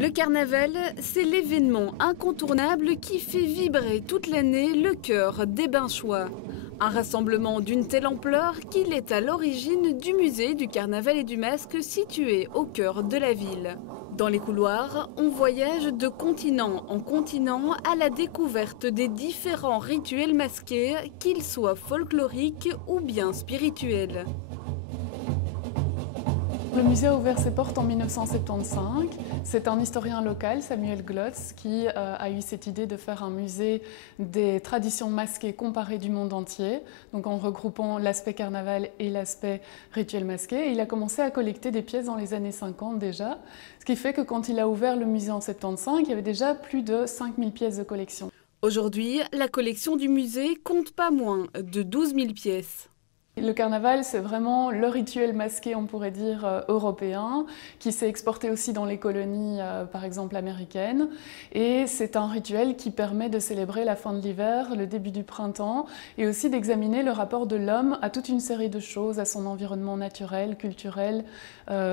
Le carnaval, c'est l'événement incontournable qui fait vibrer toute l'année le cœur des Binchois. Un rassemblement d'une telle ampleur qu'il est à l'origine du musée du carnaval et du masque situé au cœur de la ville. Dans les couloirs, on voyage de continent en continent à la découverte des différents rituels masqués, qu'ils soient folkloriques ou bien spirituels. Le musée a ouvert ses portes en 1975. C'est un historien local, Samuel Glotz, qui a eu cette idée de faire un musée des traditions masquées comparées du monde entier, donc en regroupant l'aspect carnaval et l'aspect rituel masqué. Et il a commencé à collecter des pièces dans les années 50 déjà, ce qui fait que quand il a ouvert le musée en 75, il y avait déjà plus de 5000 pièces de collection. Aujourd'hui, la collection du musée compte pas moins de 12 000 pièces. Le carnaval, c'est vraiment le rituel masqué, on pourrait dire, européen, qui s'est exporté aussi dans les colonies, par exemple, américaines. Et c'est un rituel qui permet de célébrer la fin de l'hiver, le début du printemps, et aussi d'examiner le rapport de l'homme à toute une série de choses, à son environnement naturel, culturel.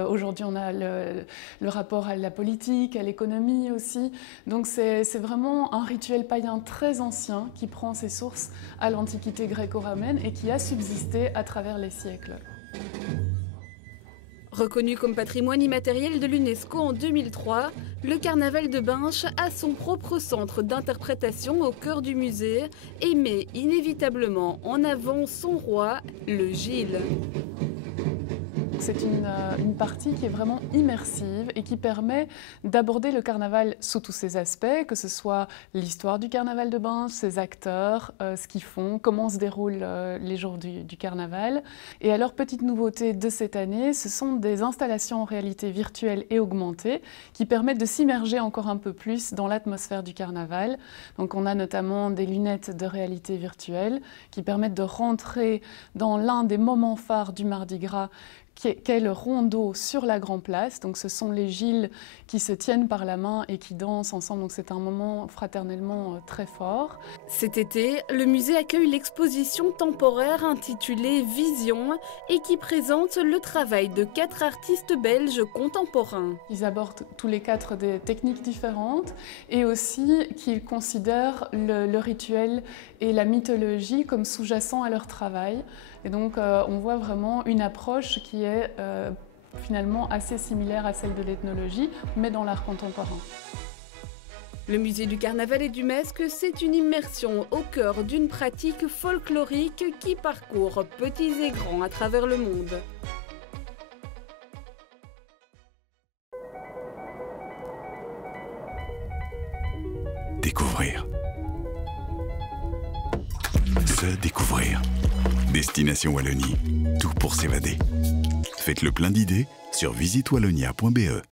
Aujourd'hui, on a le rapport à la politique, à l'économie aussi. Donc c'est vraiment un rituel païen très ancien qui prend ses sources à l'Antiquité gréco-romaine et qui a subsisté à travers les siècles. Reconnu comme patrimoine immatériel de l'UNESCO en 2003, le carnaval de Binche a son propre centre d'interprétation au cœur du musée et met inévitablement en avant son roi, le Gilles. C'est une partie qui est vraiment immersive et qui permet d'aborder le carnaval sous tous ses aspects, que ce soit l'histoire du carnaval de Binche, ses acteurs, ce qu'ils font, comment se déroulent les jours du carnaval. Et alors, petite nouveauté de cette année, ce sont des installations en réalité virtuelle et augmentée qui permettent de s'immerger encore un peu plus dans l'atmosphère du carnaval. Donc on a notamment des lunettes de réalité virtuelle qui permettent de rentrer dans l'un des moments phares du Mardi Gras, qu'est le rondeau sur la Grand Place. Donc ce sont les Gilles qui se tiennent par la main et qui dansent ensemble. Donc c'est un moment fraternellement très fort. Cet été, le musée accueille l'exposition temporaire intitulée Vision et qui présente le travail de 4 artistes belges contemporains. Ils abordent tous les 4 des techniques différentes et aussi qu'ils considèrent le rituel et la mythologie comme sous-jacent à leur travail. Et donc on voit vraiment une approche qui est finalement assez similaire à celle de l'ethnologie, mais dans l'art contemporain. Le musée du carnaval et du masque, c'est une immersion au cœur d'une pratique folklorique qui parcourt petits et grands à travers le monde. Découvrir. Se découvrir. Destination Wallonie, tout pour s'évader. Faites le plein d'idées sur visitewallonia.be.